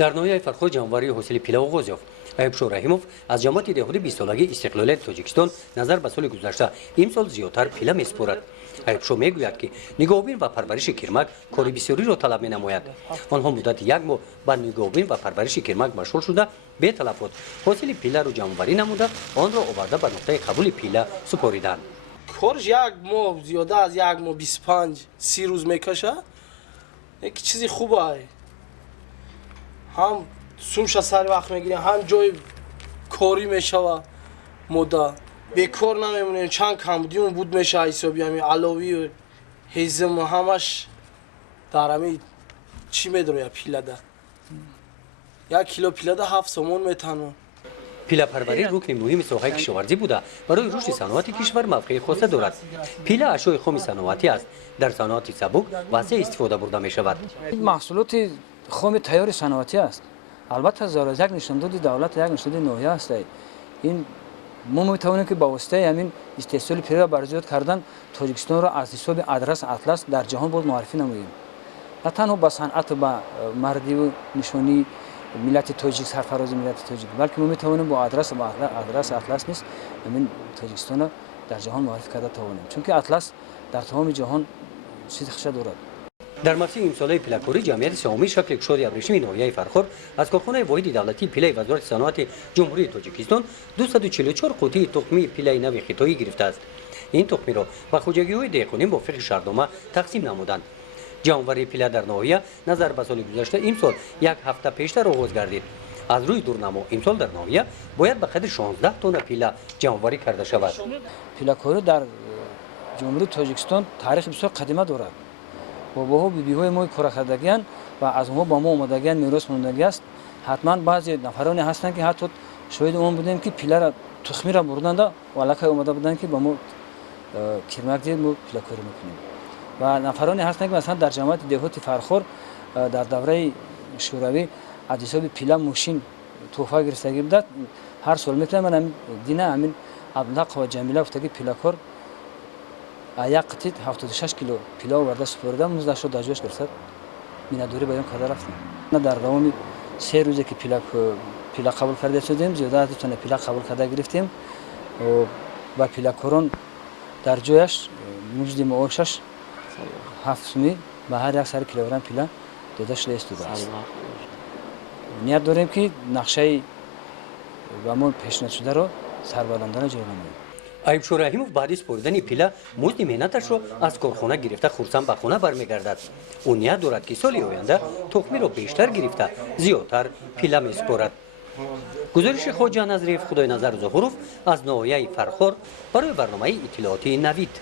در نهایت فرخور جانوری حاصل پیلا آغاز یافت. ایوب شاه رحیموف از جماعت دهود 20 سالگی استقلالیت تاجیکستان نظر به سال گذشته امسال زیادتر پیلا میسپارد. ایوب شاه میگوید که نگاهبین و پرورش کرمک کاری بسیاری را طلب مینماید. آنها مدت یک ماه با نگاهبین و پرورش کرمک مشغول شده به تلفات حاصل پیلا را جمع‌آوری نموده آن را آورده به نقطه قبول پیلا سپاریدند. کارش یک ماه زیاده از یک ماه 25-30 روز میکشه. یک چیزی خوبه. هم سومش سر وقت میگیریم هم جای کاری میشوه مدت بیکار نمیمونیم چند کمبودیمون بود میشه حسابی همین علاوی و هیزم و همش در همین چی میداره پیلاده 1 کیلو پیلاده 7 سومون میتنم. پیلا پروری رکن مهم ساحه کشاورزی بوده برای رشد صنعت کشور موقع خاصه دارد. پیلا اشیاء خام صنعتی است در صنعت سبک واسه استفاده برده می شود. محصولات خام تیار صنعتی است. البته زار یک نشاندهی دولت یک نشانده نوعی است. این ما میتوانیم که با واسطه همین استحصال پیلا برزیاد کردن تاجیکستان را از حساب آدرس اطلس در جهان بود معرفی نماییم. نه تنها با صنعت و با مردی و نشانی ملت تاجیک سرفراز ملت تاجیک بلکه ما میتوانیم با آدرس اطلس نیست همین تاجیکستان را در جهان معرفی کرده توانیم چون که اطلس در تمام جهان چیز خشد دارد. در مسیر امساله پیلاکاری جمعیت سهامی شکل اقتصادی ابریشمی ناحیه فرخور از کارخانه واحد دولتی پیلای وزارت صنعت جمهوری تاجیکستان 244 قوطی تخمی پیلای نو خطایی گرفته است. این تخمی را به خوجگی‌های دهقانی موافق شهردنامه تقسیم نمودند. جمع‌آوری پیلا در ناحیه نظر به سال گذشته امسال یک هفته پیشتر آغاز گردید. از روی دورنما امسال در ناحیه باید به قدر 16 تن پیلا جمع‌آوری کرده شود. پیلاکاری در جمهوری تاجیکستان تاریخ بسیار قدیمی دارد. باباها و بیبی‌های ما کار کردگیان و از اونها با ما اومدگیان میراث موندگی است. حتما بعضی نفرانی هستند که حتی شاهد اون بودیم که پیلا را تخمی را بردند و علاقه اومده بودند که با ما کرمک دید ما پیلاکاری میکنیم. و نفرانی هستند که مثلا در جماعت دهات فرخور در دوره شوروی از حساب پیلا ماشین تحفه گرفتگی بودند. هر سال میتونم من دینه همین عبدالحق و جمیله افتادی پیلاکار یک قطعه 76 کیلو پیلا آورده سپردم 19 شد دجاج درصد میندوری بیان کرده رفتیم. در دوام 3 روزی که پیلا قبول کرده شدیم زیاده از تونه پیلا قبول کرده گرفتیم و پیلاکاران در جایش مزد معاشش 7 می به هر یک سر کیلوگرم پیلا داده شده است. نیت داریم که نقشه و ما پیشنهاد شده رو سربلندانه جلو نماییم. ایوب شاه رحیموف بعد از سپردن پیلا مزد مهنتش را از کارخانه گرفته خرسند به خانه برمیگردد. او نیت دارد که سال آینده تخمی را بیشتر گرفته زیادتر پیلا میسپارد. گزارش خواجه نظریف خدای نظر ظهوروف از ناحیه فرخور برای برنامه اطلاعاتی نوید.